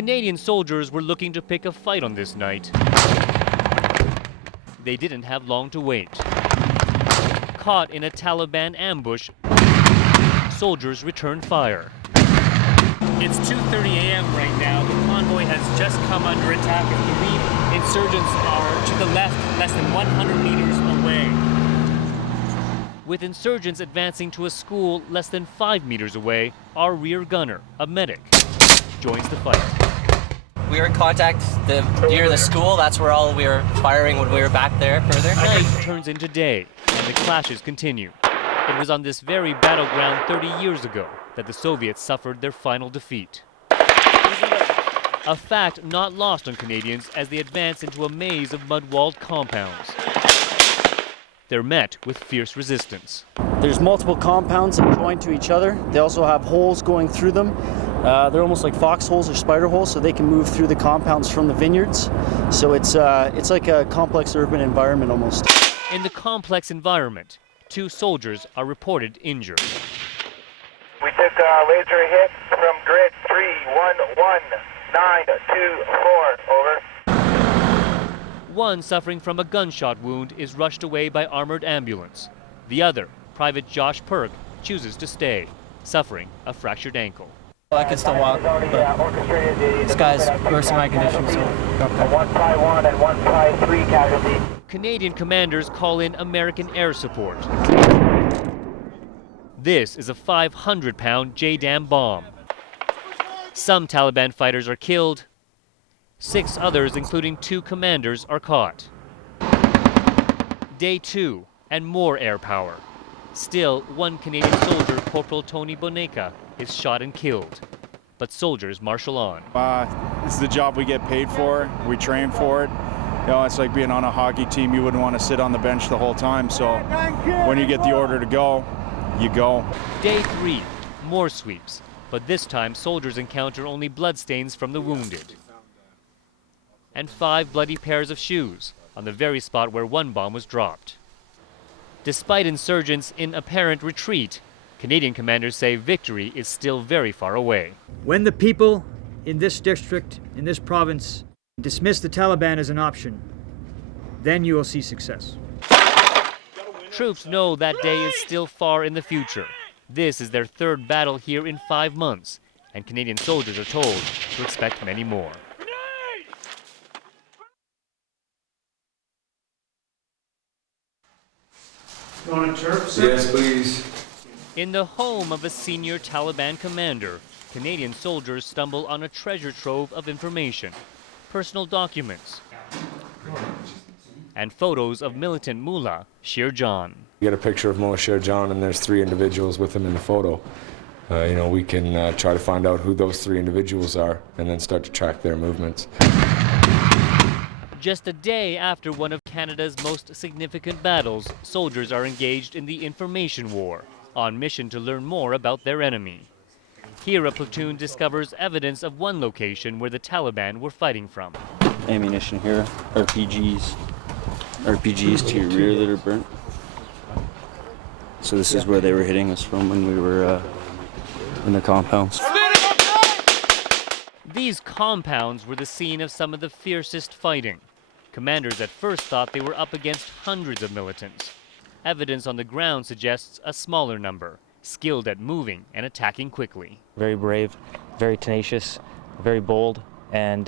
Canadian soldiers were looking to pick a fight on this night. They didn't have long to wait. Caught in a Taliban ambush, soldiers returned fire. It's 2:30 a.m. right now. The convoy has just come under attack. I believe insurgents are to the left, less than 100 meters away. With insurgents advancing to a school less than 5 meters away, our rear gunner, a medic, joins the fight. We were in contact near the school. That's where all we were firing when we were back there further. Night turns into day, and the clashes continue. It was on this very battleground 30 years ago that the Soviets suffered their final defeat. A fact not lost on Canadians as they advance into a maze of mud-walled compounds. They're met with fierce resistance. There's multiple compounds that join to each other. They also have holes going through them. They're almost like foxholes or spider holes, so they can move through the compounds from the vineyards. So it's like a complex urban environment almost. In the complex environment, 2 soldiers are reported injured. We took a laser hit from grid 311924, over. One suffering from a gunshot wound is rushed away by armored ambulance. The other, Private Josh Perk, chooses to stay, suffering a fractured ankle. I can still walk, but this guy's worse in my condition, so... 151 and 153 casualty. Canadian commanders call in American air support. This is a 500-pound JDAM bomb. Some Taliban fighters are killed. 6 others, including 2 commanders, are caught. Day 2, and more air power. Still, one Canadian soldier, Corporal Tony Boneka, is shot and killed. But soldiers marshal on. This is the job we get paid for. We train for it. You know, it's like being on a hockey team. You wouldn't want to sit on the bench the whole time. So when you get the order to go, you go. Day 3, more sweeps. But this time, soldiers encounter only bloodstains from the wounded. And 5 bloody pairs of shoes on the very spot where one bomb was dropped. Despite insurgents in apparent retreat, Canadian commanders say victory is still very far away. When the people in this district, in this province, dismiss the Taliban as an option, then you will see success. Troops know that day is still far in the future. This is their 3rd battle here in 5 months, and Canadian soldiers are told to expect many more. You want a chirp, sir? Yes, please. In the home of a senior Taliban commander, Canadian soldiers stumble on a treasure trove of information, personal documents, and photos of militant mullah Sher Jan. You get a picture of Mullah Sher Jan, and there's 3 individuals with him in the photo. You know, we can try to find out who those 3 individuals are and then start to track their movements. Just a day after one of Canada's most significant battles, soldiers are engaged in the information war, on mission to learn more about their enemy. Here, a platoon discovers evidence of one location where the Taliban were fighting from. Ammunition here, RPGs to your rear that are burnt. So this is where they were hitting us from when we were in the compounds. These compounds were the scene of some of the fiercest fighting. Commanders at first thought they were up against hundreds of militants. Evidence on the ground suggests a smaller number, skilled at moving and attacking quickly. Very brave, very tenacious, very bold, and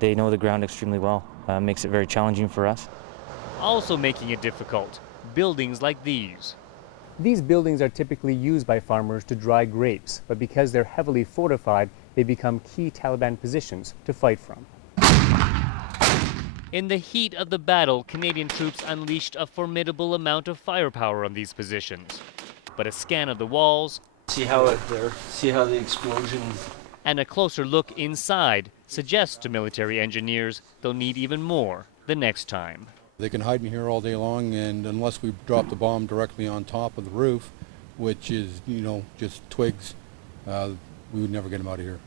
they know the ground extremely well. Makes it very challenging for us. Also making it difficult, buildings like these. These buildings are typically used by farmers to dry grapes, but because they're heavily fortified, they become key Taliban positions to fight from. In the heat of the battle, Canadian troops unleashed a formidable amount of firepower on these positions. But a scan of the walls, See how the explosion... and a closer look inside suggests to military engineers they'll need even more the next time. They can hide in here all day long, and unless we drop the bomb directly on top of the roof, which is, you know, just twigs, we would never get them out of here.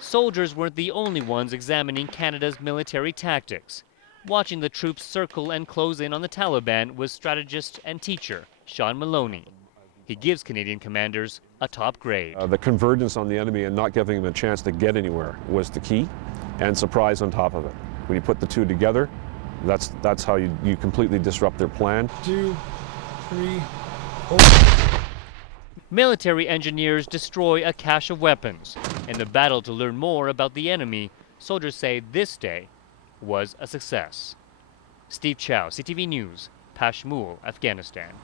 Soldiers weren't the only ones examining Canada's military tactics. Watching the troops circle and close in on the Taliban was strategist and teacher Sean Maloney. He gives Canadian commanders a top grade. The convergence on the enemy and not giving them a chance to get anywhere was the key, and surprise on top of it. When you put the two together, that's how you completely disrupt their plan. 2, 3, Military engineers destroy a cache of weapons. In the battle to learn more about the enemy, soldiers say this day was a success. Steve Chow, CTV News, Pashmul, Afghanistan.